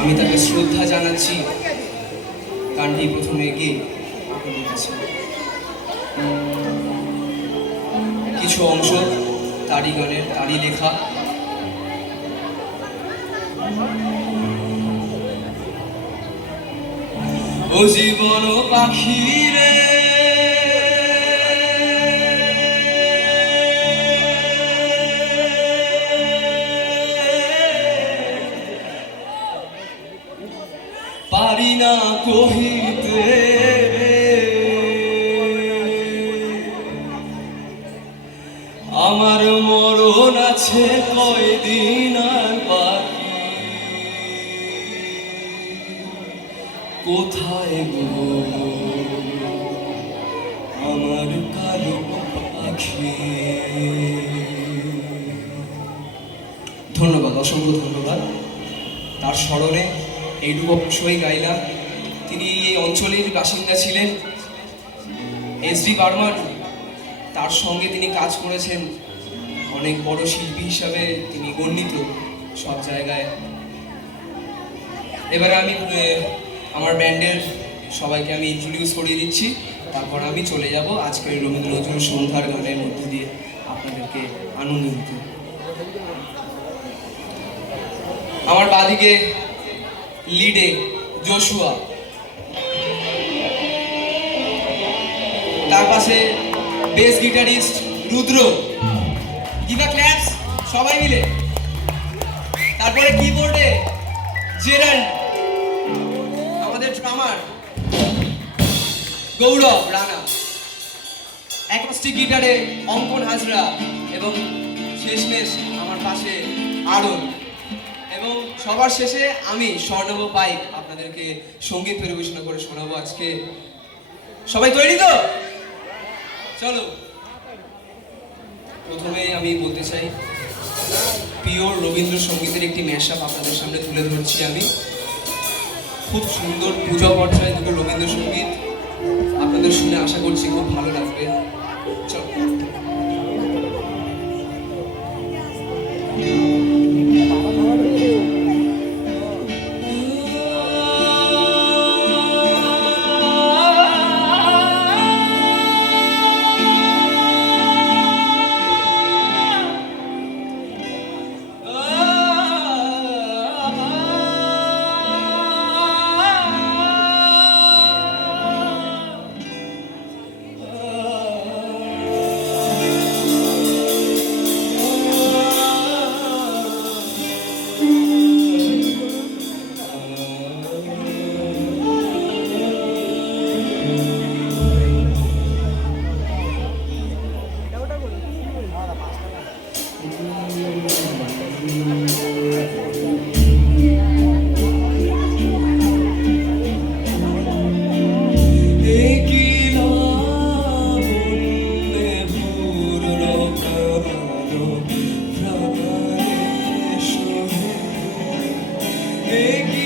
আমি তাকে শ্রদ্ধা জানাচ্ছি। গানটি প্রথমে গিয়ে আপনাদের কাছে কিছু অংশ তারই গানের, তারই লেখা। ও জীবন পাখি রে, পারি না কহিতে আমার মরণ আছে কয়দিন আর বাকি। কোথায় গো আমার কালো পাখি। ধন্যবাদ, অসংখ্য ধন্যবাদ। তার স্মরণে এইটুকু অবশ্যই গাইলাম। তিনি এই অঞ্চলের বাসিন্দা ছিলেন। এস.ডি. বর্মন, তার সঙ্গে তিনি কাজ করেছেন। অনেক বড় শিল্পী হিসাবে তিনি গণ্যিত সব জায়গায়। এবারে আমি আমার ব্যান্ডের সবাইকে আমি ইন্ট্রোডিউস করিয়ে দিচ্ছি, তারপর আমি চলে যাব আজকের রবীন্দ্র নজরুল সন্ধ্যার গানের মধ্যে দিয়ে আপনাদেরকে আনন্দ দিতে। আমার বাদিকে লিডে জোশুয়া, তার পাশে base guitarist Rudra. Give a claps সবাই মিলে। তারপরে কিবোর্ডে জেরাল্ড, আমাদের ড্রামার গৌরব রানা, অ্যাকোস্টিক গিটারে অঙ্কন হাজরা, এবং শেষমেশ আমার পাশে আরন, এবং সবার শেষে আমি স্বর্ণব পাইক আপনাদেরকে সঙ্গীত পরিবেশনা করে শোনাবো আজকে। সবাই তৈরি তো? চলো। প্রথমেই আমি বলতে চাই, পিওর রবীন্দ্রসঙ্গীতের একটি ম্যাশআপ আপনাদের সামনে তুলে ধরছি আমি। খুব সুন্দর পূজা পর্যায়ে দুটো রবীন্দ্রসঙ্গীত আপনাদের শুনে আশা করছি খুব ভালো লাগবে। চলো। Big